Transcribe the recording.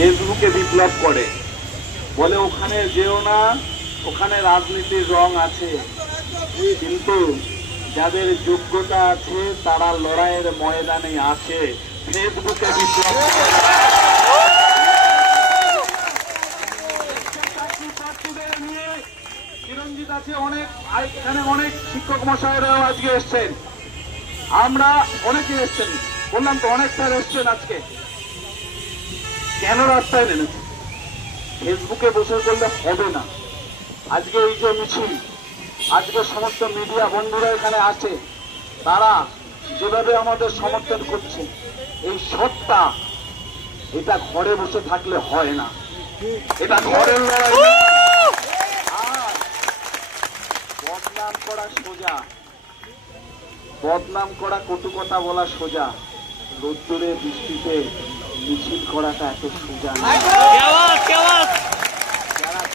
ফেসবুকে বিপ্লব করে, বলে ওখানে যেও না, ওখানে রাজনীতির রং আছে, কিন্তু যাদের যোগ্যতা আছে তারা লড়াইয়ের ময়দানে আছে। ফেসবুকে বিপ্লব নিয়ে চিরঞ্জিত আছে, অনেক এখানে অনেক শিক্ষক মশাইরাও আজকে এসছেন, আমরা অনেকে এসছেন, বললাম তো অনেক স্যার এসছেন। আজকে কেন রাস্তায় নেমেছে? ফেসবুকে বসে করলে হবে না। আজকে এই যে মিছিল, আজকে সমস্ত মিডিয়া বন্ধুরা এখানে আছে, তারা যেভাবে আমাদের সমর্থন করছে, এই সত্তা, এটা ঘরে বসে থাকলে হয় না, এটা ঘরের লড়াই। আর বদনাম করা সোজা, বদনাম করা, কটু কথা বলা সোজা, রোদ্দুরে বৃষ্টিতে মিছিল করাটা এত সোজা না।